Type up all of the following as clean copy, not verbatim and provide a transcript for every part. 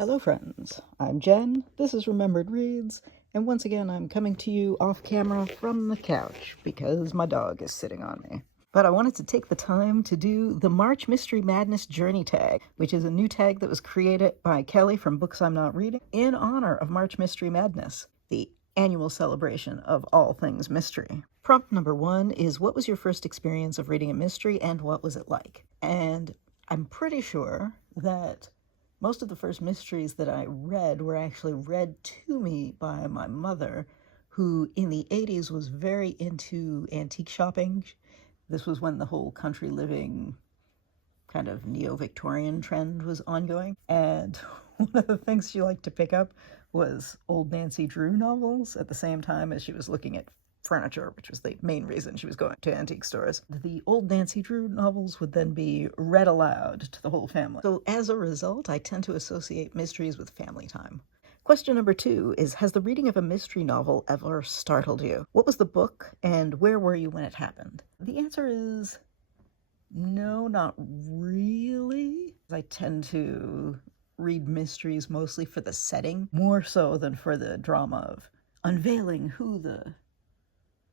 Hello friends, I'm Jen, this is Remembered Reads, and once again I'm coming to you off camera from the couch because my dog is sitting on me. But I wanted to take the time to do the March Mystery Madness Journey tag, which is a new tag that was created by Kelly from Books I'm Not Reading in honor of March Mystery Madness, the annual celebration of all things mystery. Prompt number 1 is, what was your first experience of reading a mystery and what was it like? And I'm pretty sure that most of the first mysteries that I read were actually read to me by my mother, who in the 80s was very into antique shopping. This was when the whole country living kind of neo-Victorian trend was ongoing. And one of the things she liked to pick up was old Nancy Drew novels at the same time as she was looking at furniture, which was the main reason she was going to antique stores. The old Nancy Drew novels would then be read aloud to the whole family. So as a result, I tend to associate mysteries with family time. Question number 2 is, has the reading of a mystery novel ever startled you? What was the book and where were you when it happened? The answer is no, not really. I tend to read mysteries mostly for the setting, more so than for the drama of unveiling who the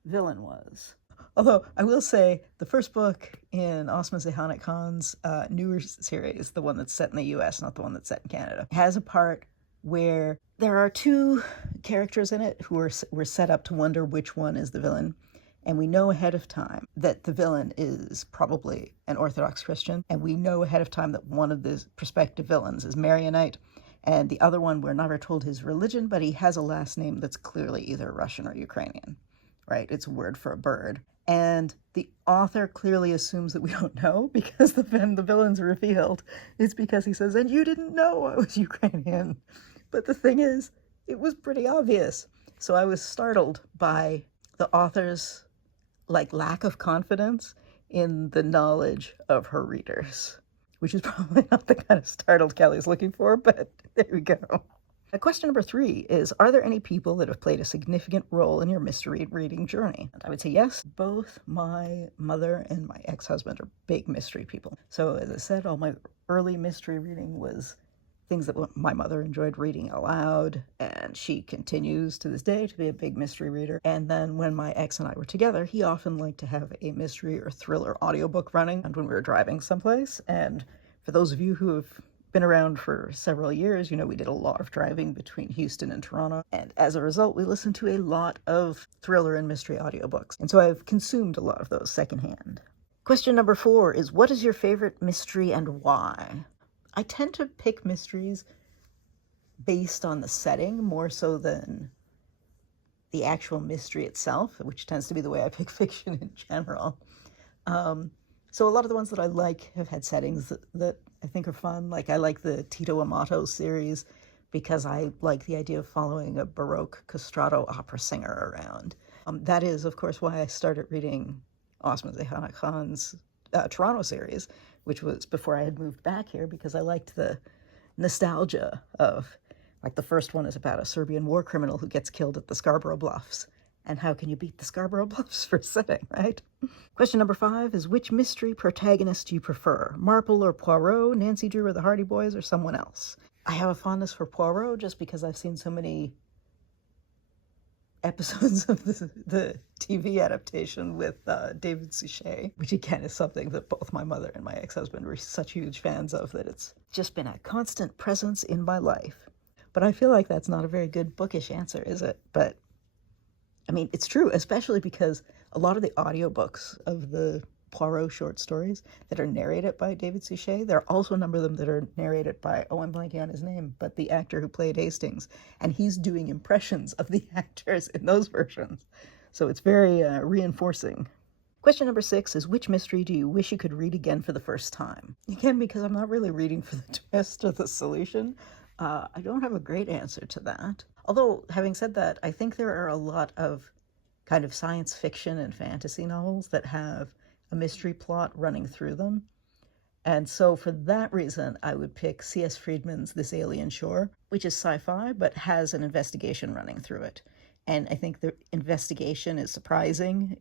villain was. Although I will say the first book in Osman Zeyhana Khan's newer series, the one that's set in the US, not the one that's set in Canada, has a part where there are two characters in it who were set up to wonder which one is the villain. And we know ahead of time that the villain is probably an Orthodox Christian. And we know ahead of time that one of the prospective villains is Maronite. And the other one, we're never told his religion, but he has a last name that's clearly either Russian or Ukrainian. Right? It's a word for a bird. And the author clearly assumes that we don't know, because when the villain's revealed, it's because he says, and you didn't know I was Ukrainian. But the thing is, it was pretty obvious. So I was startled by the author's lack of confidence in the knowledge of her readers, which is probably not the kind of startled Kelly's looking for, but there we go. Question number 3 is, are there any people that have played a significant role in your mystery reading journey? And I would say yes. Both my mother and my ex-husband are big mystery people. So as I said, all my early mystery reading was things that my mother enjoyed reading aloud, and she continues to this day to be a big mystery reader. And then when my ex and I were together, he often liked to have a mystery or thriller audiobook running when we were driving someplace. And for those of you who have been around for several years, you know we did a lot of driving between Houston and Toronto, and as a result we listened to a lot of thriller and mystery audiobooks, and so I've consumed a lot of those secondhand. Question number 4 is, what is your favorite mystery and why? I tend to pick mysteries based on the setting more so than the actual mystery itself, which tends to be the way I pick fiction in general. So a lot of the ones that I like have had settings that I think are fun. Like, I like the Tito Amato series because I like the idea of following a Baroque castrato opera singer around. That is, of course, why I started reading Osman Zeyhana Khan's Toronto series, which was before I had moved back here, because I liked the nostalgia of, like, the first one is about a Serbian war criminal who gets killed at the Scarborough Bluffs. And how can you beat the Scarborough Bluffs for setting, right? Question number 5 is, which mystery protagonist do you prefer? Marple or Poirot, Nancy Drew or the Hardy Boys, or someone else? I have a fondness for Poirot just because I've seen so many episodes of the TV adaptation with David Suchet, which again is something that both my mother and my ex-husband were such huge fans of that it's just been a constant presence in my life. But I feel like that's not a very good bookish answer, is it? But I mean, it's true, especially because a lot of the audiobooks of the Poirot short stories that are narrated by David Suchet, there are also a number of them that are narrated by, I'm blanking on his name, but the actor who played Hastings, and he's doing impressions of the actors in those versions. So it's very reinforcing. Question number 6 is, which mystery do you wish you could read again for the first time? Again, because I'm not really reading for the twist or the solution, I don't have a great answer to that. Although, having said that, I think there are a lot of kind of science fiction and fantasy novels that have a mystery plot running through them. And so for that reason, I would pick C.S. Friedman's This Alien Shore, which is sci-fi, but has an investigation running through it. And I think the investigation is surprising.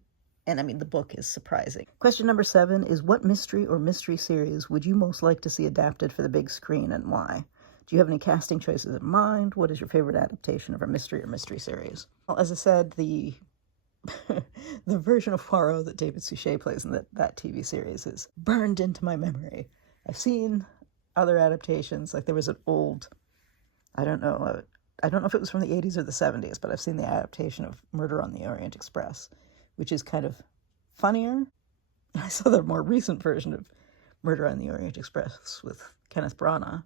And I mean, the book is surprising. Question number 7 is, what mystery or mystery series would you most like to see adapted for the big screen and why? Do you have any casting choices in mind? What is your favorite adaptation of a mystery or mystery series? Well, as I said, the the version of Poirot that David Suchet plays in that TV series is burned into my memory. I've seen other adaptations, like there was an old, I don't know if it was from the 80s or the 70s, but I've seen the adaptation of Murder on the Orient Express, which is kind of funnier. I saw the more recent version of Murder on the Orient Express with Kenneth Branagh.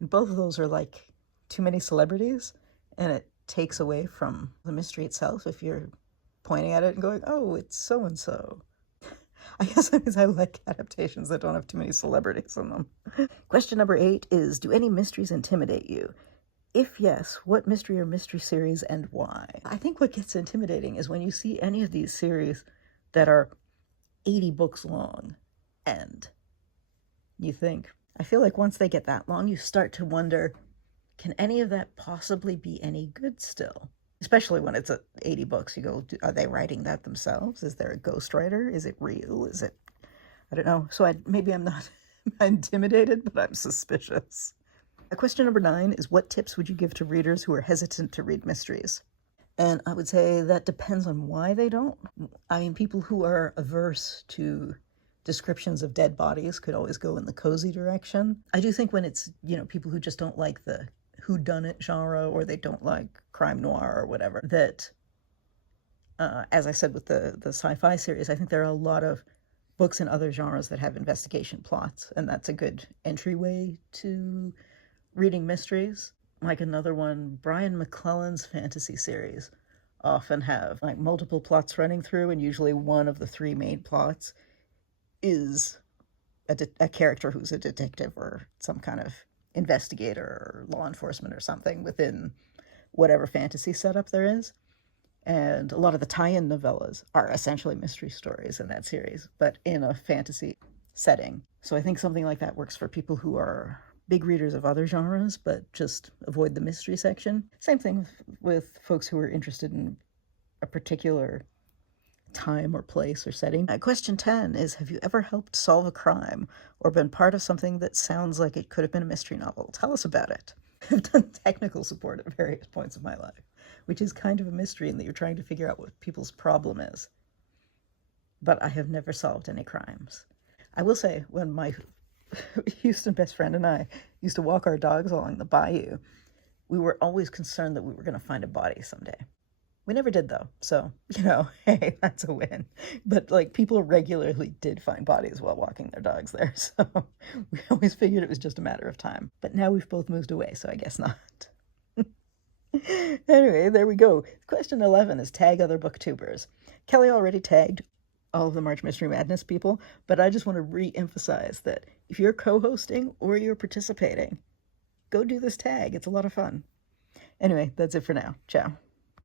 And both of those are like too many celebrities, and it takes away from the mystery itself if you're pointing at it and going, oh, it's so-and-so. I guess that means I like adaptations that don't have too many celebrities in them. Question number 8 is, do any mysteries intimidate you? If yes, what mystery or mystery series and why? I think what gets intimidating is when you see any of these series that are 80 books long, and you think, I feel like once they get that long, you start to wonder, can any of that possibly be any good still? Especially when it's 80 books, you go, are they writing that themselves? Is there a ghostwriter? Is it real? Is it, I don't know. So maybe I'm not intimidated, but I'm suspicious. Question number 9 is, what tips would you give to readers who are hesitant to read mysteries? And I would say that depends on why they don't. I mean, people who are averse to descriptions of dead bodies could always go in the cozy direction. I do think when it's, people who just don't like the whodunit genre, or they don't like crime noir or whatever, that, as I said with the sci-fi series, I think there are a lot of books in other genres that have investigation plots, and that's a good entryway to reading mysteries. Like another one, Brian McClellan's fantasy series often have like multiple plots running through, and usually one of the 3 main plots is a character who's a detective or some kind of investigator or law enforcement or something within whatever fantasy setup there is. And a lot of the tie-in novellas are essentially mystery stories in that series, but in a fantasy setting. So I think something like that works for people who are big readers of other genres, but just avoid the mystery section. Same thing with folks who are interested in a particular time or place or setting. Question 10 is, have you ever helped solve a crime or been part of something that sounds like it could have been a mystery novel? Tell us about it. I've done technical support at various points of my life, which is kind of a mystery in that you're trying to figure out what people's problem is. But I have never solved any crimes. I will say, when my Houston best friend and I used to walk our dogs along the bayou, we were always concerned that we were going to find a body someday. We never did, though, so, hey, that's a win. But, people regularly did find bodies while walking their dogs there, so we always figured it was just a matter of time. But now we've both moved away, so I guess not. Anyway, there we go. Question 11 is, tag other booktubers. Kelly already tagged all of the March Mystery Madness people, but I just want to re-emphasize that if you're co-hosting or you're participating, go do this tag. It's a lot of fun. Anyway, that's it for now. Ciao.